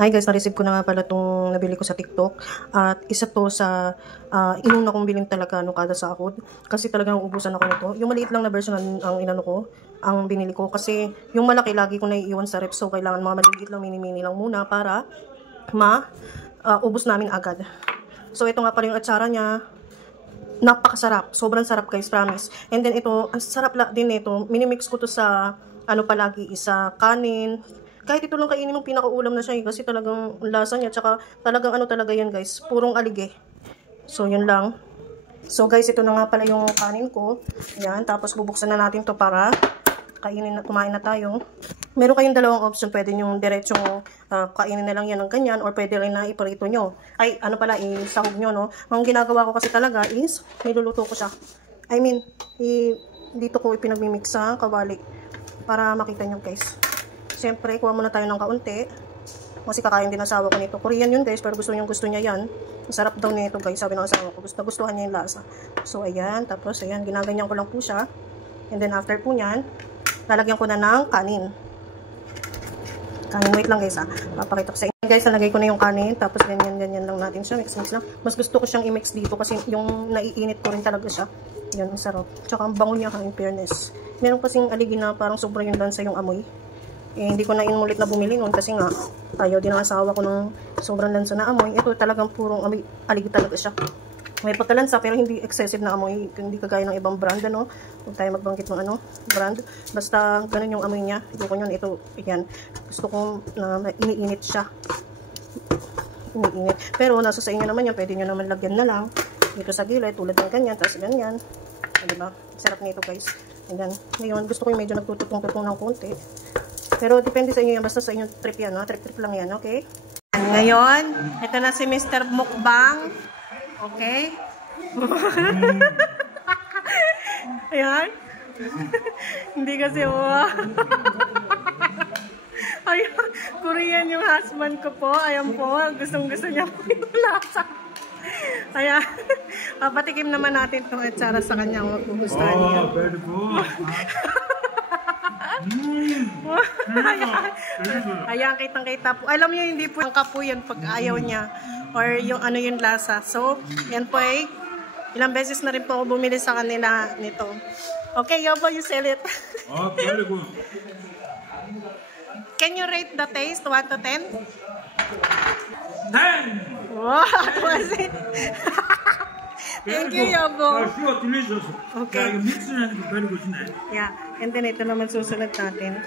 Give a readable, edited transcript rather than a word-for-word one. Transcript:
Hi guys, na-receive ko na nga pala itong nabili ko sa TikTok. At isa to sa inuna kong bilhin talaga kada sa akod. Kasi talagang ubusan ako nito. Yung maliit lang na version ang inano ko, ang binili ko. Kasi yung malaki lagi ko naiiwan sa rep. So kailangan mga maliliit lang, mini-mini lang muna para ubus namin agad. So ito nga pala yung atsara niya. Napakasarap. Sobrang sarap guys, promise. And then ito, ang sarap din nito. Minimix ko to sa palagi, isa kanin. Kahit ito lang kainin mong pinakaulam na siya kasi talagang lasa niya. Tsaka talagang talaga yan guys. Purong alige. So yun lang. So guys, ito na nga pala yung kanin ko. Yan. Tapos bubuksan na natin to para kumain na tayo. Meron kayong dalawang option. Pwede nyo diretsong kainin na lang yan ng ganyan. Or pwede rin na iparito nyo. Ay, isahog nyo, no? Ang ginagawa ko kasi talaga is, niluluto ko siya. I mean, dito ko ipinagmimix sa kawali. Para makita nyo guys. Siyempre, kuha muna tayo ng kaunti. Kasi kakain din asawa ko nito. Korean yun guys, pero gusto niya yan. Masarap daw nito guys, sabi ng asawa ko. Gustuhan niya yung lasa. So, ayan. Tapos, ayan, ginaganyan ko lang po siya. And then, after po nyan, lalagyan ko na ng kanin. Kanin, wait lang guys papakita ko sa inyo. Guys, nalagay ko na yung kanin. Tapos, ganyan lang natin siya. Mix lang. Mas gusto ko siyang i-mix dito kasi yung naiinit ko rin talaga siya. Yan, ang sarap. Tsaka, ang bango niya in fairness. Meron kasing aligi na parang sobra yung lansa yung amoy. Hindi ko na inulit na bumili noon kasi nga ayaw din ang asawa ko ng sobrang lansa na amoy. Ito talagang purong amoy, aligi talaga siya. May pagkalansa pero hindi excessive na amoy, hindi kagaya ng ibang brand Huwag tayo magbanggit ng brand. Basta ganun yung amoy niya. Ito ko yun, ito, yan. Gusto kong iniinit siya. Iniinit. Pero nasa sa inyo naman yan, pwede nyo naman lagyan na lang dito sa gilid, tulad ng ganyan, tapos ganyan. Diba? Sarap nito guys. Ayan. Ngayon, gusto ko yung medyo nagtututong-tutong ng konti. Pero depende sa inyo yan. Basta sa inyong trip yan. Trip lang yan. Okay? Ngayon, ito na si Mr. Mukbang. Okay? Ayan. Hindi kasi Ayan. Korean yung husband ko po. Ayan po. Gustong-gusto niya po yung lasa. Ayan. Papatikim naman natin itong atsara sa kanya. Magugustuhan niya. Oh, very good. Ayan, kitang-kita po. Alam niyo, hindi po yung kapo yan pag ayaw niya. Or yung yung lasa. So, yan po ilang beses na rin po ako bumili sa kanila nito. Okay, Yobo, you sell it. Oh, very good. Can you rate the taste 1 to 10? 10! Wow, what was it? Thank you, Yobo. Sure, delicious. Okay. Mix it and very good. Yeah, and then ito naman susunod natin.